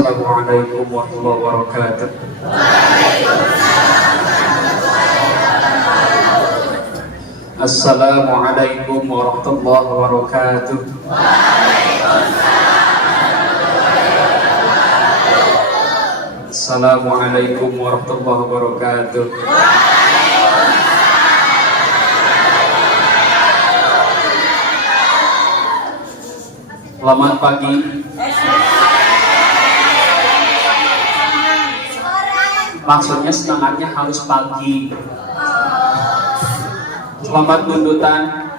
Assalamualaikum warahmatullahi wabarakatuh. Assalamualaikum warahmatullahi wabarakatuh. Assalamualaikum warahmatullahi wabarakatuh. Selamat pagi. Maksudnya semangatnya harus pagi. Selamat tuntutan.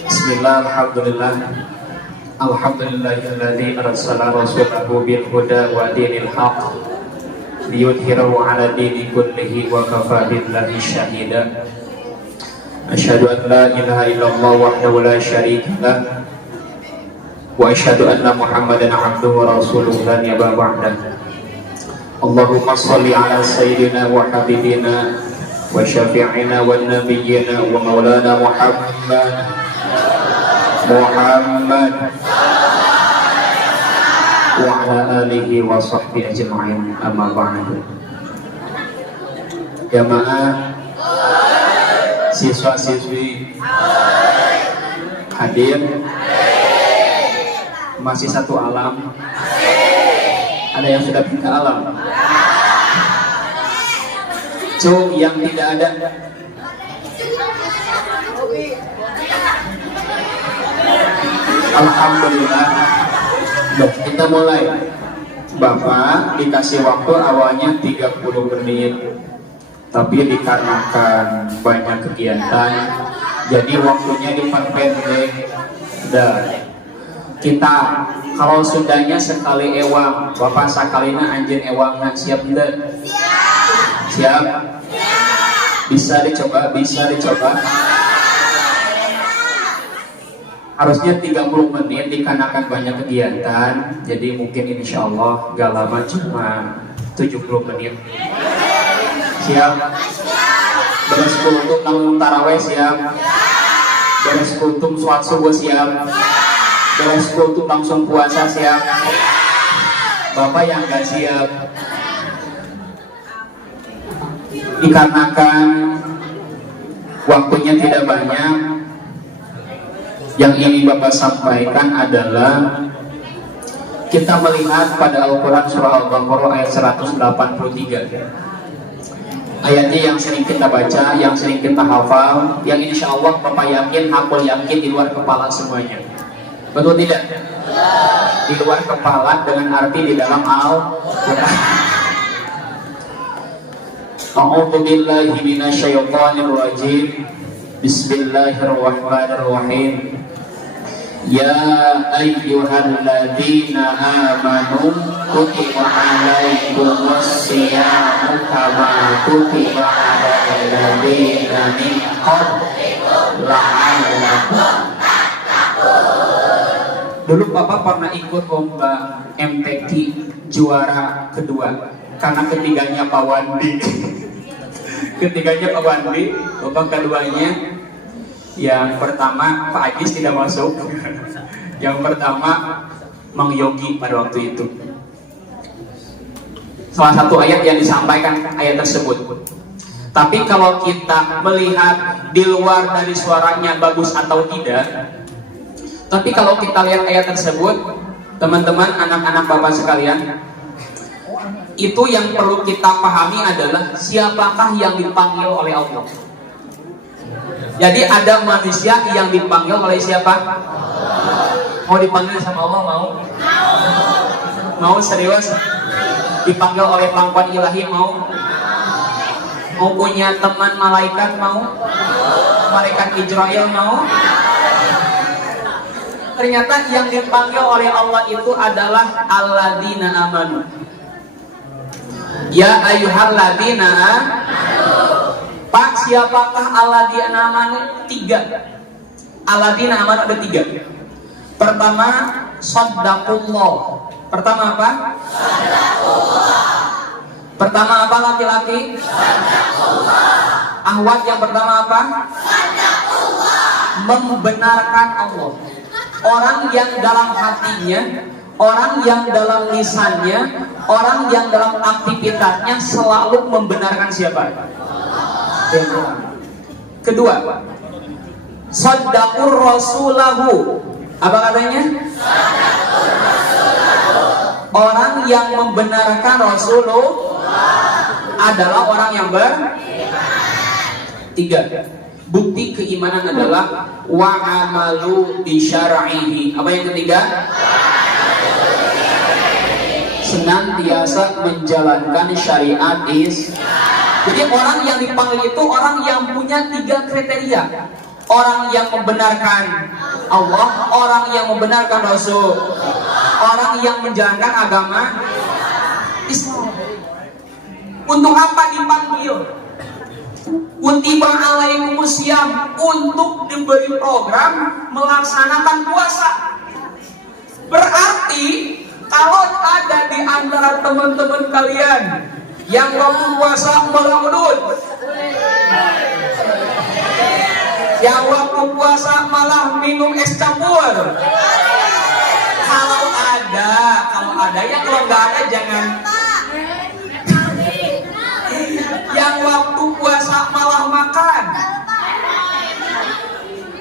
Bismillah, alhamdulillah. Alhamdulillahilladzi arsala rasulahu bil huda wa dinil haqq liyudhhirahu 'ala dini kullihi wa kafaa billahi shahida. Asyhadu an la ilaha illallah wahdahu la syarika lah wa asyhadu anna Muhammadan 'abduhu wa rasuluhu la nabiyya ba'dahu. Allahumma shalli 'ala sayyidina wa habibina wa syafi'ina wa nabiyyina wa maulana Muhammad wa ala alihi wa sahbihi ajma'in, amma ba'du. Jamaah siswa-siswi hadir, masih satu alam. Ada yang sudah pindah alam? Cung yang tidak ada. Alhamdulillah. Kita mulai. Bapak dikasih waktu awalnya 30 menit, tapi dikarenakan banyak kegiatan, jadi waktunya diperpendek. Dan kita kalau sudahnya sekali ewang, Bapak sakalina anjeun ewangna, siap tidak? Siap? Bisa dicoba, bisa dicoba. Harusnya 30 menit dikarenakan banyak kegiatan, jadi mungkin insya Allah gak lama, cuma 70 menit. Siap? Beres kultum nang taraweh siap? Beres kultum sholat subuh siap? Beres kultum langsung puasa siap? Bapak yang gak siap, dikarenakan waktunya tidak banyak, yang ingin Bapak sampaikan adalah kita melihat pada Al-Quran surah Al-Baqarah ayat 183. Ayatnya yang sering kita baca, yang sering kita hafal, yang insya Allah Bapak yakin, hafal yakin di luar kepala semuanya. Betul tidak? Di luar kepala dengan arti di dalam Al-Quran. A'udzu billahi minasyaitonir rajim. Bismillahirrahmanirrahim. Ya ayyuhalladzina amanu kutiba alaikumus syiyamu kama kutiba alal ladzina min qablikum la'allakum tattaqun. Dulu Bapak pernah ikut lomba MTQ juara kedua, karena ketiganya Pak Wandi. Ketiganya Pak Wandi, Bapak keduanya. Yang pertama Pak Ajis tidak masuk. Yang pertama Mang Yogi pada waktu itu. Salah satu ayat yang disampaikan ayat tersebut. Tapi kalau kita melihat di luar dari suaranya bagus atau tidak, tapi kalau kita lihat ayat tersebut, teman-teman, anak-anak Bapak sekalian, itu yang perlu kita pahami adalah siapakah yang dipanggil oleh Allah. Jadi ada manusia yang dipanggil oleh siapa? Mau dipanggil sama Allah, mau? Mau serius? Dipanggil oleh pangkuan ilahi, mau? Mau punya teman malaikat, mau? Malaikat Israel, mau? Ternyata yang dipanggil oleh Allah itu adalah alladzina amanu. Ya ayyuhalladzina Pak, siapakah alladzina amanu? 3. Alladzina amanu ada 3. Pertama, shaddaqullah. Pertama apa? Shaddaqullah. Pertama apa laki-laki? Shaddaqullah. Ahwat yang pertama apa? Shaddaqullah. Membenarkan Allah. orang yang dalam hatinya, orang yang dalam lisannya, orang yang dalam aktivitasnya selalu membenarkan siapa? Kedua, Shaddaqur Rasulahu. Apa katanya? Orang yang membenarkan Rasulullah adalah orang yang Tiga, bukti keimanan adalah wa'amalu bi syar'ihi. Apa yang ketiga? Senantiasa menjalankan syariat Jadi orang yang dipanggil itu orang yang punya 3 kriteria. Orang yang membenarkan Allah, orang yang membenarkan Rasul, orang yang menjalankan agama Islam. Untuk apa dipanggil? Kutiba alaikumusiyam, untuk diberi program melaksanakan puasa. Berarti kalau ada di antara teman-teman kalian yang waktu puasa melamun, yang waktu puasa malah minum es campur, kalau ada ya, kalau nggak ada jangan. Yang waktu puasa malah makan,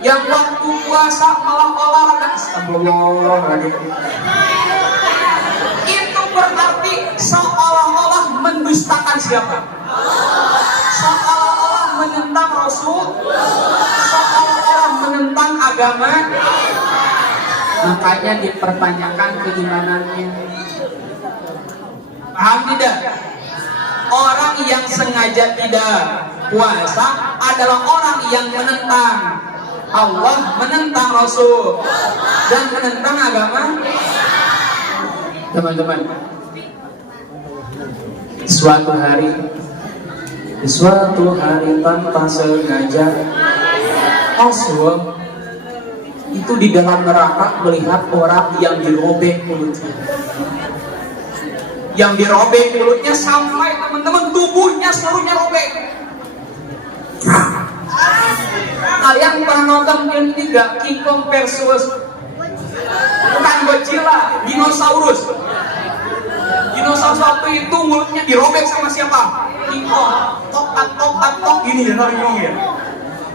yang waktu puasa malah olahraga, astagfirullahaladzim, itu berarti seolah-olah mendustakan siapa? Seolah-olah menentang Rasul, seolah-olah menentang agama. Makanya dipertanyakan keimanannya. Paham tidak? Orang yang sengaja tidak puasa adalah orang yang menentang Allah, menentang Rasul, dan menentang agama. Teman-teman, suatu hari tanpa sengaja Rasul itu di dalam neraka melihat orang yang dirobek mulutnya. Yang dirobek mulutnya sampai teman-teman tubuhnya seluruhnya robek. Kalian pernah nonton film ini gak? King Kong versus, bukan Godzilla, dinosaurus. Dinosaurus waktu itu mulutnya dirobek sama siapa? King Kong. Tok gini ya, ya.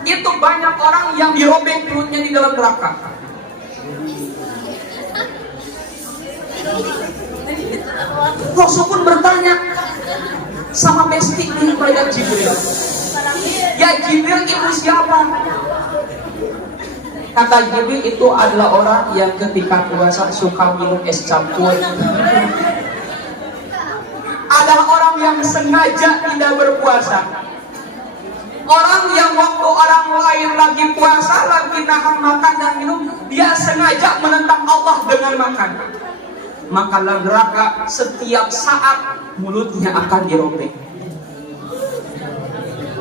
Itu banyak orang yang dirobek mulutnya di dalam neraka. Rasul pun bertanya sama Besti kepada Jibril, ya Jibril itu siapa? Kata Jibril, itu adalah orang yang ketika puasa suka minum es campur. Adalah orang yang sengaja tidak berpuasa. Orang yang waktu orang lain lagi puasa, lagi nahan makan dan minum, dia sengaja menentang Allah dengan makan. Maka dalam neraka setiap saat mulutnya akan dirobek.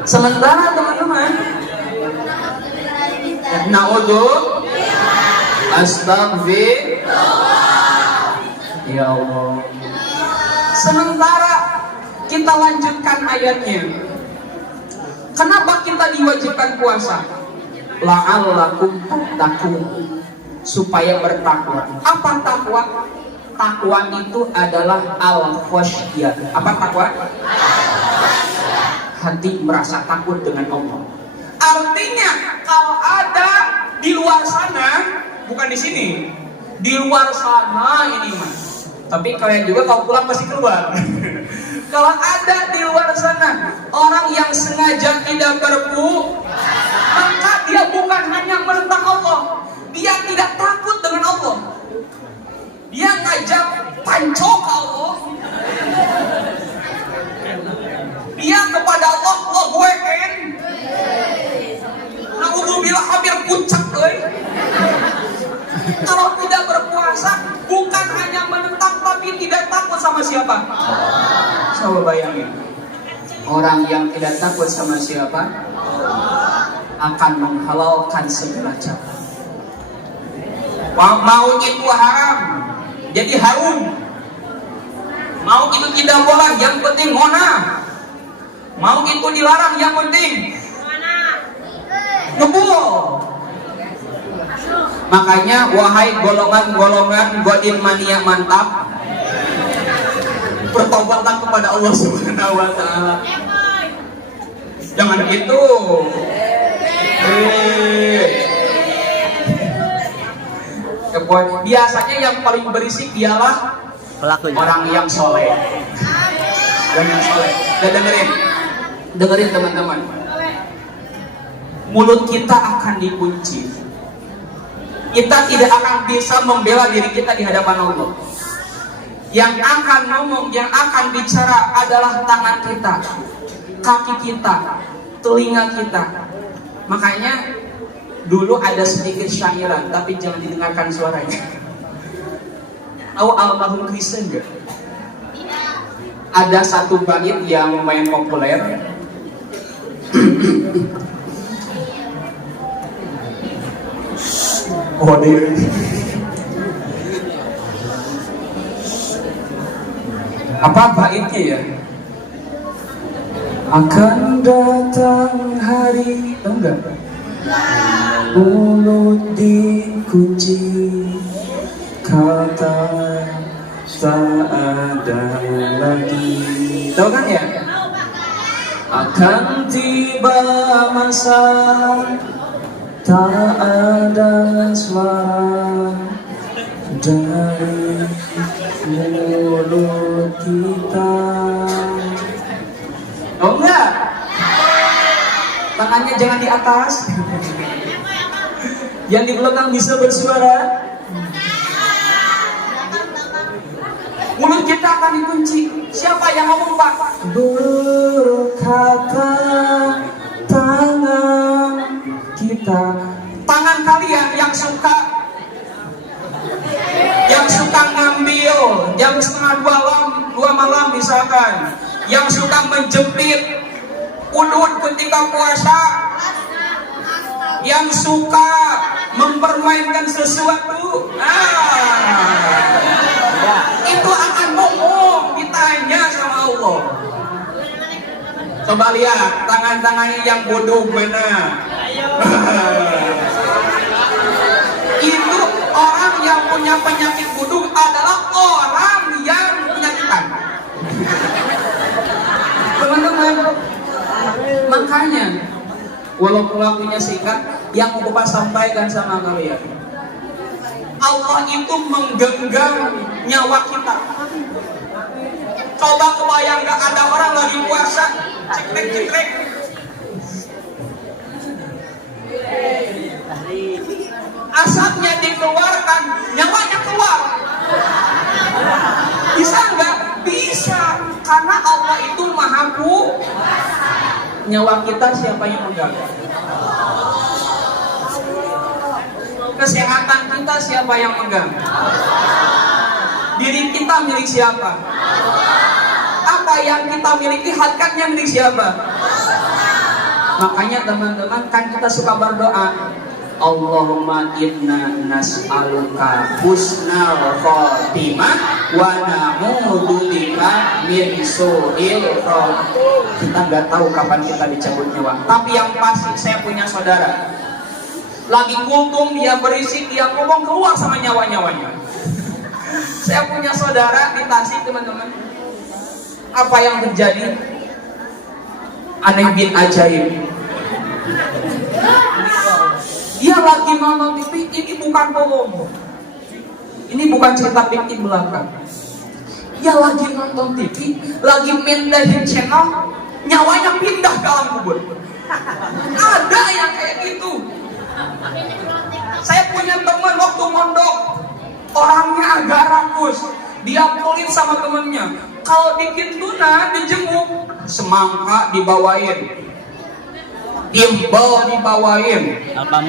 Sementara teman-teman, na'udhu, astagfirullah, ya Allah. Sementara kita lanjutkan ayatnya. Kenapa kita diwajibkan puasa? La'allakum tattaqun, supaya bertakwa. Apa takwa? Takwa itu adalah al-khasyiyah. Apa takwa? Hati merasa takut dengan Allah. Artinya kalau ada di luar sana, bukan di sini, di luar sana ini mah. Tapi kalian juga kalau pulang pasti keluar. Kalau ada di luar sana orang yang sengaja tidak maka dia bukan hanya menentang Allah, dia tidak takut dengan Allah. Dia ngajak panco ke Allah. Dia kepada Allah, Allah gue kan. Na'udzubillah hampir puncak Kalau tidak berpuasa, bukan hanya menentang tapi tidak takut sama siapa? Coba bayangin. Orang yang tidak takut sama siapa akan menghalalkan segala cara. Mau itu haram, jadi harum. Mau itu tidak boleh, yang penting ngona. Mau itu dilarang, yang penting ngebul. Makanya wahai golongan-golongan godin mania mantap, bertobatlah kepada Allah Subhanahu wa taala. Jangan gitu. Biasanya yang paling berisik dialah pelakunya, orang yang soleh. Dan yang soleh. Dan dengerin teman-teman. Mulut kita akan dikunci. Kita tidak akan bisa membela diri kita di hadapan Allah. Yang akan ngomong, yang akan bicara adalah tangan kita, kaki kita, telinga kita. Makanya dulu ada sedikit syairan, tapi jangan didengarkan suaranya. Tahu almarhum Kristen enggak? Ada satu bait yang lumayan populer. Oh, apa baitnya ya? Akan datang hari, tahu enggak? Mulut dikunci, kata tak ada lagi. Tahu kan ya? Akan tiba masa tak ada suara dari mulut kita. Oh enggak? Tangannya jangan di atas. Yang di belakang bisa bersuara. Mulut kita akan dikunci. Siapa yang ngomong, Pak? Berkata tangan kita. Tangan kalian yang suka ngambil jam setengah 2 malam misalkan, yang suka menjepit udut ketika puasa, yang suka mempermainkan sesuatu, itu akan ngomong, ditanya sama Allah. Coba lihat tangan-tangannya yang bodoh mana. Itu orang yang punya penyakit bodoh adalah orang yang penyakitan. Teman-teman, makanya walaupun waktunya singkat, yang mau Bapak sampaikan sama kalian, Allah itu menggenggam nyawa kita. Coba kebayang, gak ada orang lagi puasa, cekrek-cekrek, asapnya dikeluarkan, nyawanya keluar. Bisa nggak? Bisa, karena Allah itu maha kuasa. Nyawa kita siapa yang megang? Kesehatan kita siapa yang megang? Diri kita milik siapa? Apa yang kita miliki hakikatnya milik siapa? Makanya teman-teman, kan kita suka berdoa, Allahumma inna nas'aluka husnal khotimah wa na'udzubika min su'il khotimah. Kita nggak tahu kapan kita dicabut nyawa. Tapi yang pasti, saya punya saudara lagi kultum, dia berisik, dia ngomong, keluar sama nyawa-nyawanya. Saya punya saudara di Tasik, teman-teman. Apa yang terjadi? Aneh bin ajaib. Dia lagi nonton TV, ini bukan bohong. Ini bukan cerita fiktif belaka. Dia lagi nonton TV, lagi mindahin channel, nyawanya pindah ke alam kubur. Ada yang kayak gitu. Saya punya teman waktu mondok, orangnya agak rakus. Dia pelit sama temennya. Kalau bikin tuna dijenguk, semangka dibawain, timbal dibawain.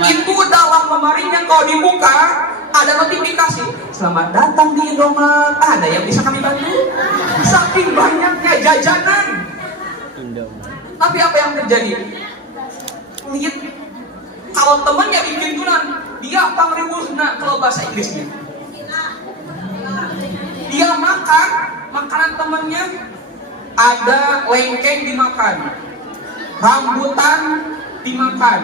Itu dalam lemarinya kalau dibuka ada notifikasi, selamat datang di Indomaret. Ada yang bisa kami bantu? Saking banyaknya jajanan. Tapi apa yang terjadi? Lihat, kalau temannya bikin tunan, dia pangribusna kalau bahasa Inggrisnya. Dia makan makanan temannya, ada lengkeng dimakan, rambutan dimakan,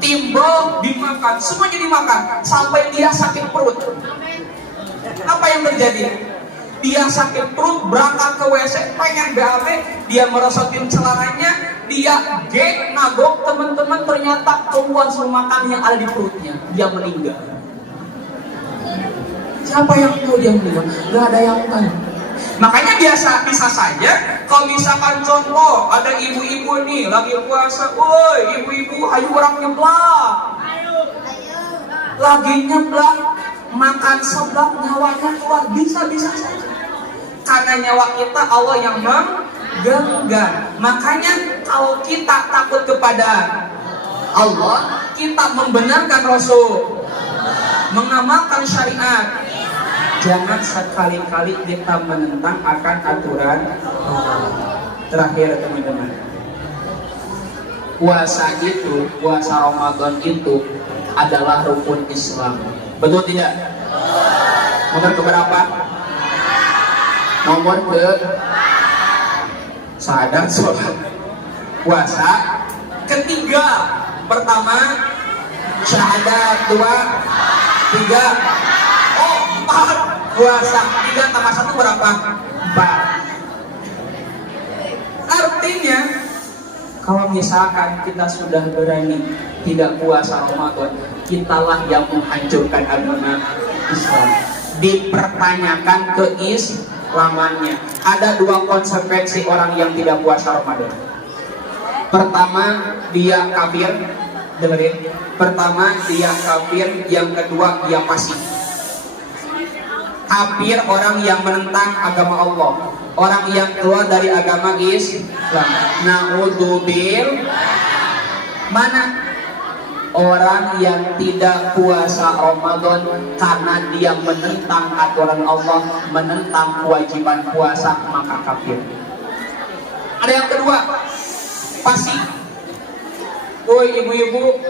timbul dimakan, semuanya dimakan sampai dia sakit perut. Apa yang terjadi? Dia sakit perut, berangkat ke WC, pengen BAB, dia merosotin celananya, dia ngagok, teman-teman ternyata keluar semua makanan yang ada di perutnya, dia meninggal. Siapa yang tahu dia meninggal? Gak ada yang tahu. Makanya bisa saja kalau misalkan contoh ada ibu-ibu nih lagi puasa, woi ibu-ibu ayo orang nyeblak, lagi nyeblak makan seblak nyawanya keluar, bisa saja karena nyawa kita Allah yang menggenggam. Makanya kalau kita takut kepada Allah, kita membenarkan Rasul, mengamalkan syariat, jangan sekali-kali kita menentang akan aturan Allah. Terakhir teman-teman, puasa Ramadan itu adalah rukun Islam. Betul tidak? Nomor keberapa? Nomor ke syahadat sholat. Puasa ketiga, pertama syahadat, dua, tiga, empat. Puasa 3 tambah 1 berapa? 4. Artinya kalau misalkan kita sudah berani tidak puasa Ramadan, kitalah yang menghancurkan agama Islam. Dipertanyakan keislamannya. Ada 2 konsekuensi orang yang tidak puasa Ramadan. Pertama, dia kafir. Dengerin. Pertama, dia kafir. Yang kedua, dia fasik. Kafir orang yang menentang agama Allah, orang yang keluar dari agama Islam. Na'udzubil mana? Orang yang tidak puasa Ramadan karena dia menentang aturan Allah, menentang kewajiban puasa, maka kafir. Ada yang kedua, fasik. Woi ibu-ibu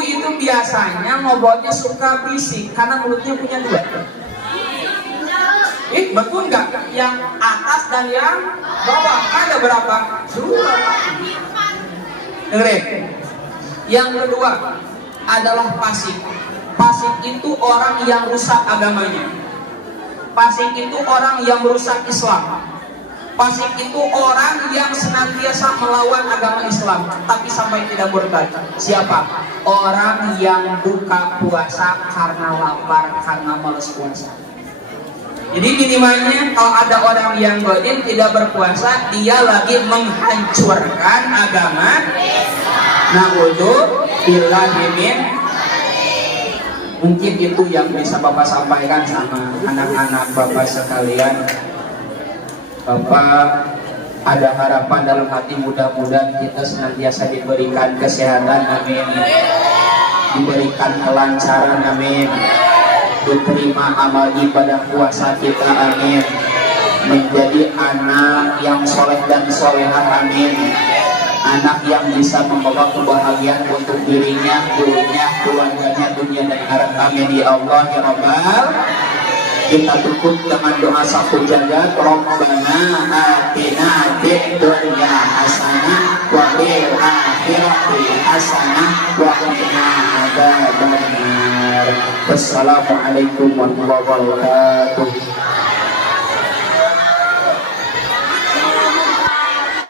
itu biasanya ngobrolnya suka bisik karena mulutnya punya 2. Betul nggak? Yang atas dan yang bawah ada berapa? 2. Dengerin. Yang kedua adalah fasik. Fasik itu orang yang rusak agamanya. Fasik itu orang yang merusak Islam. Fasik itu orang yang senantiasa melawan agama Islam tapi sampai tidak murtad. Siapa? Orang yang buka puasa karena lapar, karena malas puasa. Jadi minimalnya kalau ada orang yang godin tidak berpuasa, dia lagi menghancurkan agama Islam. Na'udzubillahi min. Mungkin itu yang bisa Bapak sampaikan sama anak-anak Bapak sekalian. Bapak ada harapan dalam hati, mudah-mudahan kita senantiasa diberikan kesehatan, amin. Diberikan kelancaran, amin. Diterima amal ibadah puasa kita, amin. Menjadi anak yang soleh dan solehah, amin. Anak yang bisa membawa kebahagiaan untuk dirinya, keluarganya, dunia dan akhirat, amin ya Allah ya Rabbal. Kita tutup dengan doa satu jagat. Rabbana atina fid dunya hasanah wa fil akhirati hasanah wa qina adzabannar. Wassalamualaikum warahmatullahi wabarakatuh.